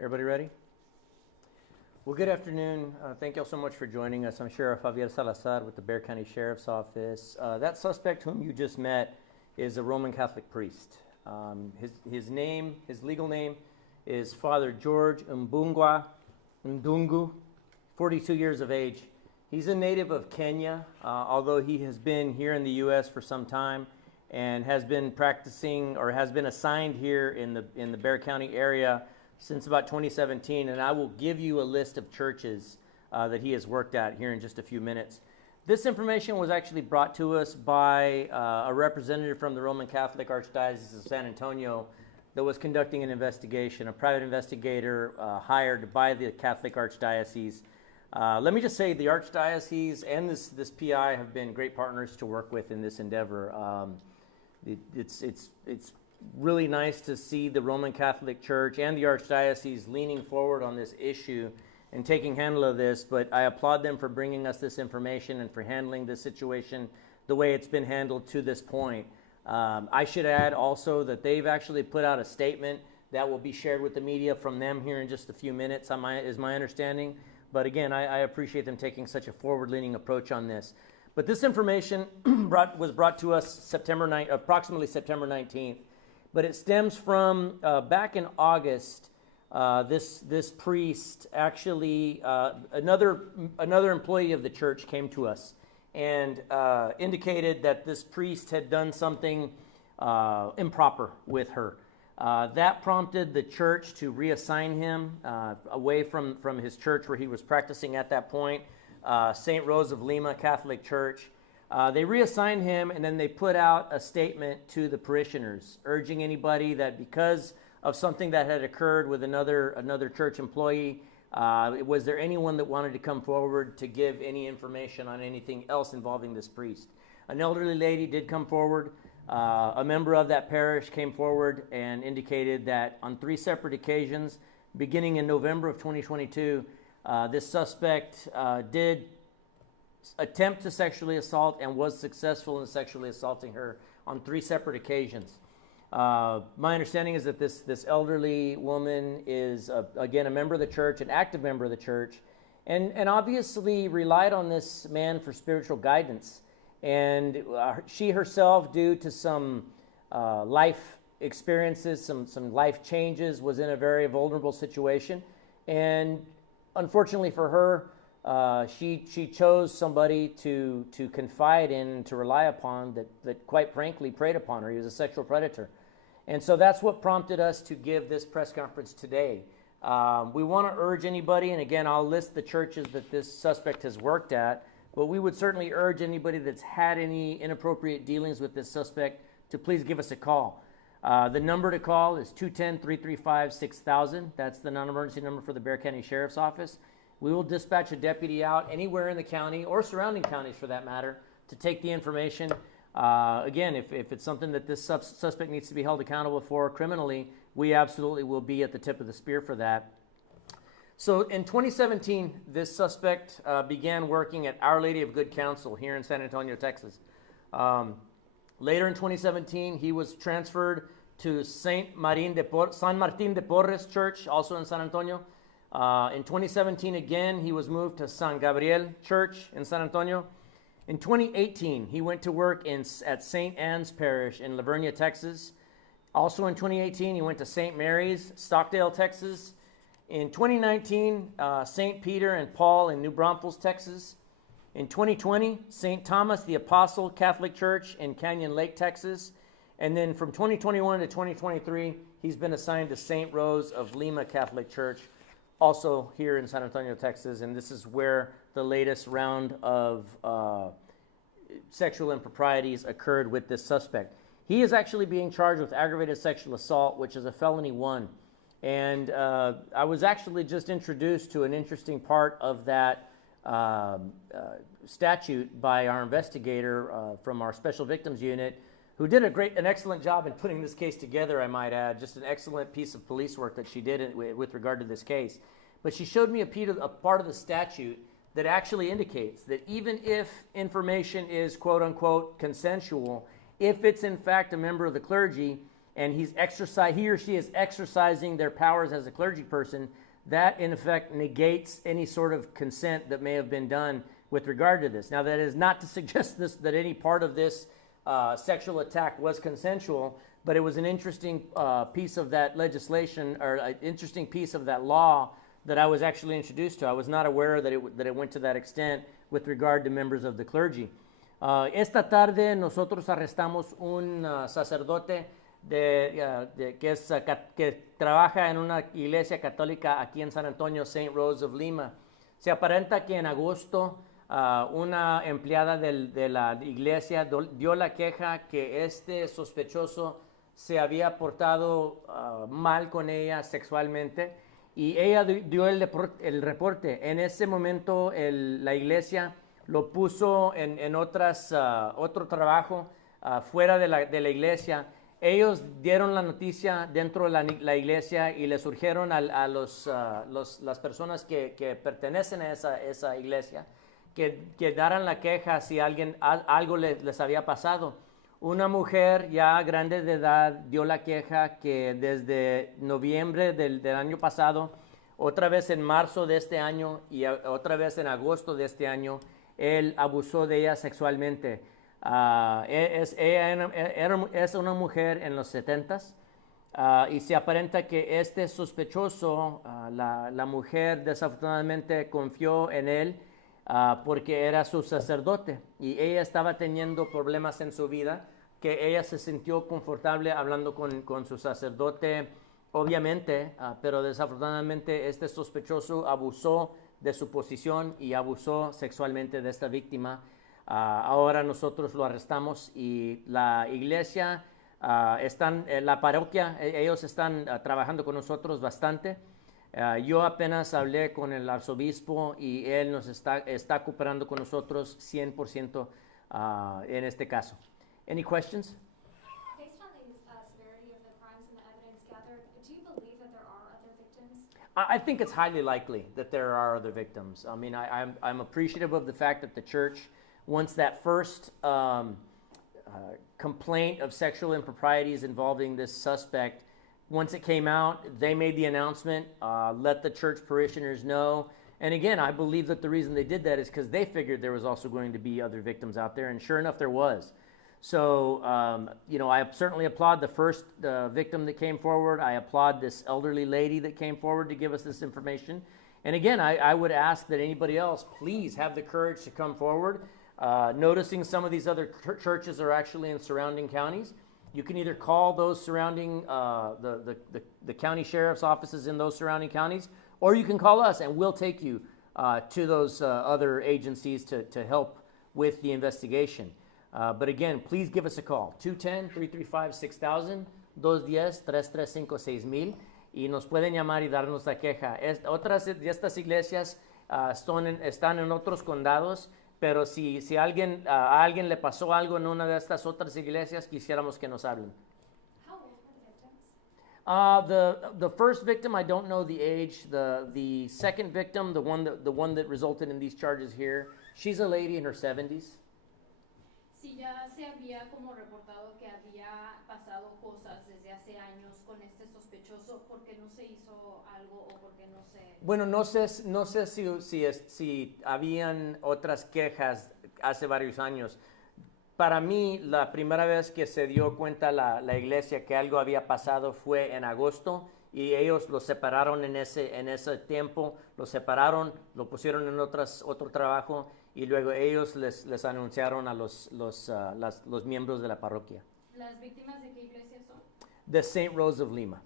Everybody ready? Well, good afternoon. Thank you all so much for joining us. I'm Sheriff Javier Salazar with the Bexar County Sheriff's Office. That suspect whom you just met is a Roman Catholic priest. His legal name is Father George Ndungu, 42 years of age. He's a native of Kenya, although he has been here in the U.S. for some time and has been practicing or has been assigned here in the Bexar County area since about 2017, and I will give you a list of churches that he has worked at here in just a few minutes. This information was actually brought to us by a representative from the Roman Catholic Archdiocese of San Antonio that was conducting an investigation, a private investigator hired by the Catholic Archdiocese. Let me just say the Archdiocese and this PI have been great partners to work with in this endeavor. It's really nice to see the Roman Catholic Church and the Archdiocese leaning forward on this issue and taking handle of this, but I applaud them for bringing us this information and for handling this situation the way it's been handled to this point. I should add also that they've actually put out a statement that will be shared with the media from them here in just a few minutes, is my understanding. But again, I appreciate them taking such a forward-leaning approach on this. But this information was brought to us approximately September 19th. But it stems from back in August. This priest actually, another employee of the church came to us and indicated that this priest had done something improper with her. That prompted the church to reassign him away from his church where he was practicing at that point, St. Rose of Lima Catholic Church. They reassigned him, and then they put out a statement to the parishioners urging anybody that because of something that had occurred with another church employee, was there anyone that wanted to come forward to give any information on anything else involving this priest? An elderly lady did come forward. A member of that parish came forward and indicated that on 3 separate occasions, beginning in November of 2022, this suspect did attempt to sexually assault and was successful in sexually assaulting her on 3 separate occasions. My understanding is that this elderly woman is, again, a member of the church, an active member of the church, and obviously relied on this man for spiritual guidance. And she herself, due to some life experiences, some life changes, was in a very vulnerable situation. And unfortunately for her, she chose somebody to confide in, to rely upon, that quite frankly preyed upon her. He was a sexual predator. And so that's what prompted us to give this press conference today. We want to urge anybody, and again, I'll list the churches that this suspect has worked at, but we would certainly urge anybody that's had any inappropriate dealings with this suspect to please give us a call. The number to call is 210-335-6000. That's the non-emergency number for the Bexar County Sheriff's Office. We will dispatch a deputy out anywhere in the county or surrounding counties for that matter to take the information. Again, if it's something that this suspect needs to be held accountable for criminally, we absolutely will be at the tip of the spear for that. So in 2017, this suspect began working at Our Lady of Good Counsel here in San Antonio, Texas. Later in 2017, he was transferred to San Martin de Porres Church, also in San Antonio. In 2017, again, he was moved to San Gabriel Church in San Antonio. In 2018, he went to work at St. Anne's Parish in La Vernia, Texas. Also in 2018, he went to St. Mary's, Stockdale, Texas. In 2019, St. Peter and Paul in New Braunfels, Texas. In 2020, St. Thomas the Apostle Catholic Church in Canyon Lake, Texas. And then from 2021 to 2023, he's been assigned to St. Rose of Lima Catholic Church, also here in San Antonio, Texas. And this is where the latest round of sexual improprieties occurred with this suspect. He is actually being charged with aggravated sexual assault, which is a felony 1. And I was actually just introduced to an interesting part of that statute by our investigator from our Special Victims Unit, who did an excellent job in putting this case together, I might add. Just an excellent piece of police work that she did with regard to this case. But she showed me a part of the statute that actually indicates that even if information is quote-unquote consensual, if it's in fact a member of the clergy, and he or she is exercising their powers as a clergy person, that in effect negates any sort of consent that may have been done with regard to this. Now, that is not to suggest that any part of this sexual attack was consensual, but it was an interesting piece of that legislation, or an interesting piece of that law that I was actually introduced to. I was not aware that it went to that extent with regard to members of the clergy. Esta tarde nosotros arrestamos un sacerdote que trabaja en una iglesia católica aquí en San Antonio, St. Rose of Lima. Se aparenta que en agosto una empleada de la iglesia dio la queja que este sospechoso se había portado mal con ella sexualmente, y ella dio el reporte. En ese momento la iglesia lo puso en otro trabajo fuera de la iglesia. Ellos dieron la noticia dentro de la iglesia y les urgieron a las personas que pertenecen a esa iglesia que daran la queja si algo les había pasado. Una mujer ya grande de edad dio la queja que desde noviembre del año pasado, otra vez en marzo de este año y otra vez en agosto de este año, él abusó de ella sexualmente. Es una mujer en los 70s, y se aparenta que este sospechoso, la mujer desafortunadamente confió en él porque era su sacerdote, y ella estaba teniendo problemas en su vida, que ella se sintió confortable hablando con su sacerdote, obviamente, pero desafortunadamente este sospechoso abusó de su posición y abusó sexualmente de esta víctima. Ahora nosotros lo arrestamos, y la iglesia, la parroquia, ellos están trabajando con nosotros bastante. Yo apenas hablé con el arzobispo y él nos está cooperando con nosotros 100% en este caso. Any questions? Based on the severity of the crimes and the evidence gathered, do you believe that there are other victims? I think it's highly likely that there are other victims. I mean, I'm appreciative of the fact that the church, once that first complaint of sexual improprieties involving this suspect, once it came out, they made the announcement, let the church parishioners know. And again, I believe that the reason they did that is because they figured there was also going to be other victims out there, and sure enough, there was. So, I certainly applaud the first victim that came forward. I applaud this elderly lady that came forward to give us this information. And again, I would ask that anybody else, please have the courage to come forward. Noticing some of these other churches are actually in surrounding counties. You can either call those surrounding, the county sheriff's offices in those surrounding counties, or you can call us and we'll take you to those other agencies to help with the investigation. But again, please give us a call, 210-335-6000, 210-335-6000, y nos pueden llamar y darnos la queja. Otras de estas iglesias están en otros condados, pero si a alguien le pasó algo en una de estas otras iglesias, quisiéramos que nos hablen. How old were the victims? The first victim, I don't know the age. The second victim, the one that resulted in these charges here, she's a lady in her 70s. Si ya se había como reportado que había pasado cosas desde hace años con este sospechoso, ¿por qué no se hizo algo o por qué no se...? Bueno, no sé si habían otras quejas hace varios años. Para mí, la primera vez que se dio cuenta la iglesia que algo había pasado fue en agosto, y ellos lo separaron en ese tiempo, lo separaron, lo pusieron en otro trabajo, y luego ellos les anunciaron a los miembros de la parroquia. ¿Las víctimas de qué iglesia son? The St. Rose of Lima.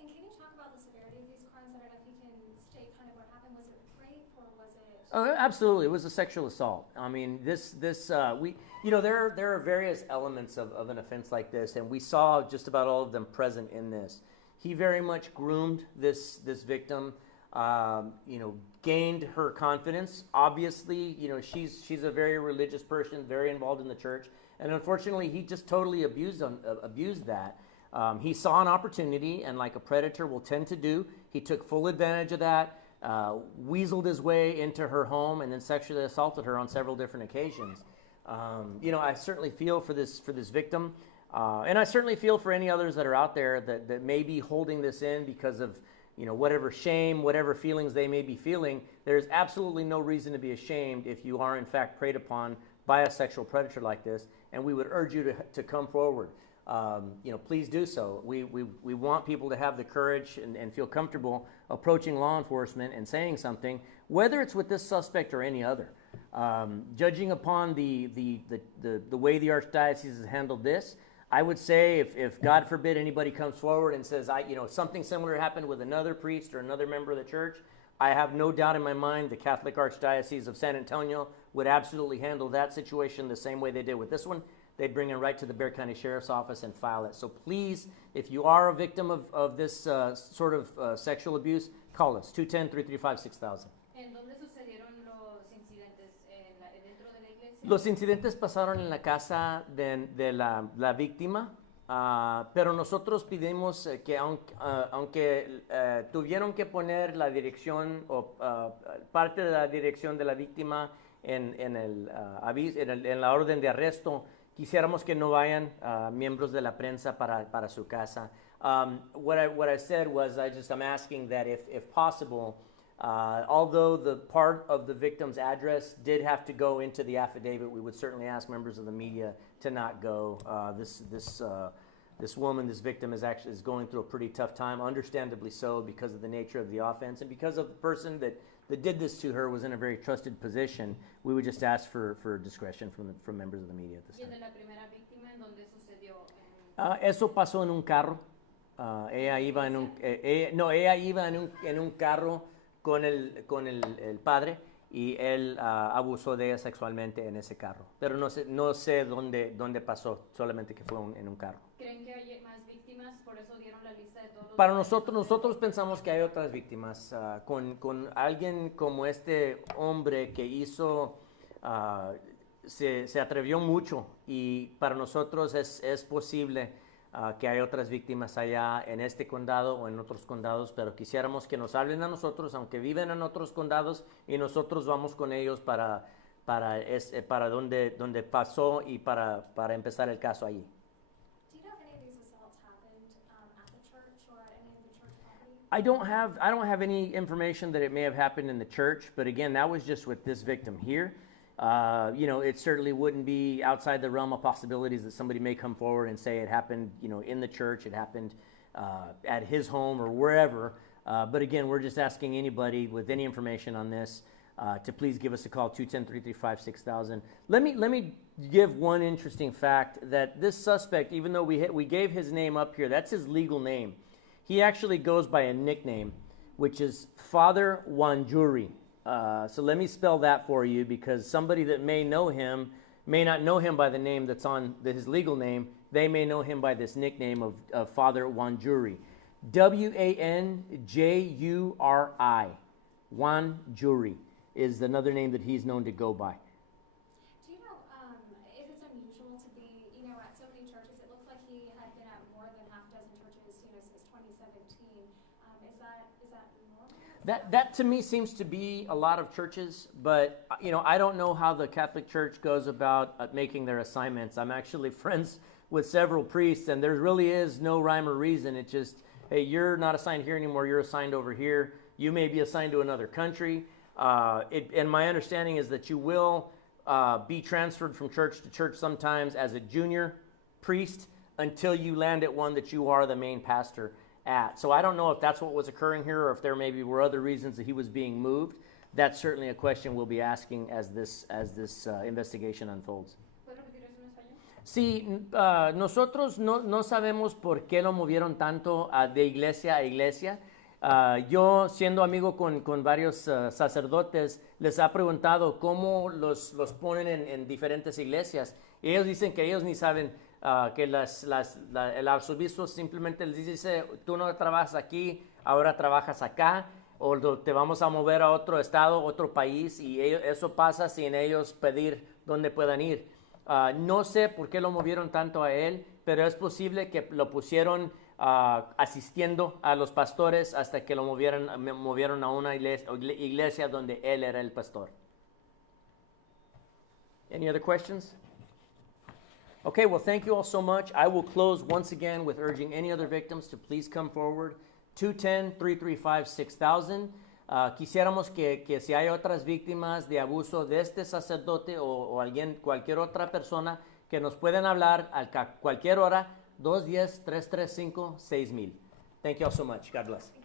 And can you talk about the severity of these crimes? I don't know if you can state kind of what happened. Was it rape or was it... Oh, absolutely, it was a sexual assault. I mean, there are various elements of an offense like this, and we saw just about all of them present in this. He very much groomed this victim. Gained her confidence. Obviously, she's a very religious person, very involved in the church, and unfortunately, he just totally abused that. He saw an opportunity, and like a predator will tend to do, he took full advantage of that, weaseled his way into her home, and then sexually assaulted her on several different occasions. I certainly feel for this victim. And I certainly feel for any others that are out there that may be holding this in because of whatever shame, whatever feelings they may be feeling. There's absolutely no reason to be ashamed if you are in fact preyed upon by a sexual predator like this, and we would urge you to come forward. Please do so. We want people to have the courage and feel comfortable approaching law enforcement and saying something, whether it's with this suspect or any other. Judging upon the way the Archdiocese has handled this, I would say if God forbid anybody comes forward and says, something similar happened with another priest or another member of the church, I have no doubt in my mind the Catholic Archdiocese of San Antonio would absolutely handle that situation the same way they did with this one. They'd bring it right to the Bexar County Sheriff's Office and file it. So please, if you are a victim of this sort of sexual abuse, call us, 210-335-6000. ¿En dónde sucedieron los incidentes? ¿Dentro de la iglesia? Los incidentes pasaron en la casa de la víctima, pero nosotros pedimos que aunque tuvieron que poner la dirección o parte de la dirección de la víctima en la orden de arresto, quisiéramos que no vayan miembros de la prensa para su casa. What I said was I'm asking that if possible, although the part of the victim's address did have to go into the affidavit, we would certainly ask members of the media to not go. This woman, this victim, is going through a pretty tough time, understandably so, because of the nature of the offense and because of the person that did this to her was in a very trusted position. We would just ask for discretion from members of the media at this ¿Y el time. de la primera víctima en dónde sucedió? Eso pasó en un carro. Ella iba en un carro con el padre y él abusó de ella sexualmente en ese carro. Pero no sé dónde pasó, solamente que fue en un carro. ¿Creen que hay más víctimas? Por eso dieron la lista de todos los... Para nosotros pensamos que hay otras víctimas. Con alguien como este hombre que hizo, se atrevió mucho, y para nosotros es posible que hay otras víctimas allá en este condado o en otros condados, pero quisiéramos que nos hablen a nosotros, aunque viven en otros condados, y nosotros vamos con ellos para donde pasó y para empezar el caso allí. Do you know if any of these assaults happened at the church or at any of the church property? I don't have any information that it may have happened in the church, but again, that was just with this victim here. It certainly wouldn't be outside the realm of possibilities that somebody may come forward and say it happened, in the church, it happened at his home or wherever. But again, we're just asking anybody with any information on this to please give us a call, 210-335-6000. Let me give one interesting fact, that this suspect, even though we gave his name up here, that's his legal name. He actually goes by a nickname, which is Father Wanjuri. So let me spell that for you, because somebody that may know him may not know him by the name that's on his legal name. They may know him by this nickname of Father Wanjuri. Wanjuri. Wanjuri is another name that he's known to go by. Do you know if it's unusual to be, at so many churches? It looks like he had been at more than half a dozen churches, since 2017. Is that normal? That to me seems to be a lot of churches, but I don't know how the Catholic Church goes about making their assignments. I'm actually friends with several priests, and there really is no rhyme or reason. It's just, hey, you're not assigned here anymore, you're assigned over here. You may be assigned to another country. And my understanding is that you will be transferred from church to church sometimes as a junior priest until you land at one that you are the main pastor at. So I don't know if that's what was occurring here, or if there maybe were other reasons that he was being moved. That's certainly a question we'll be asking as this investigation unfolds. ¿Puedo repetir eso en español? Sí, nosotros no sabemos por qué lo movieron tanto de iglesia a iglesia. Yo, siendo amigo con varios sacerdotes, les ha preguntado cómo los ponen en diferentes iglesias. Y ellos dicen que ellos ni saben, que el arzobispo simplemente les dice, tú no trabajas aquí, ahora trabajas acá, o te vamos a mover a otro estado, otro país, y eso pasa sin ellos pedir dónde puedan ir. No sé por qué lo movieron tanto a él, pero es posible que lo pusieron asistiendo a los pastores hasta que lo movieron a una iglesia donde él era el pastor. Any other questions? Okay, well, thank you all so much. I will close once again with urging any other victims to please come forward. 210-335-6000. Quisiéramos que si hay otras víctimas de abuso de este sacerdote o alguien, cualquier otra persona, que nos pueden hablar a cualquier hora, 210-335-6000. Thank you all so much. God bless.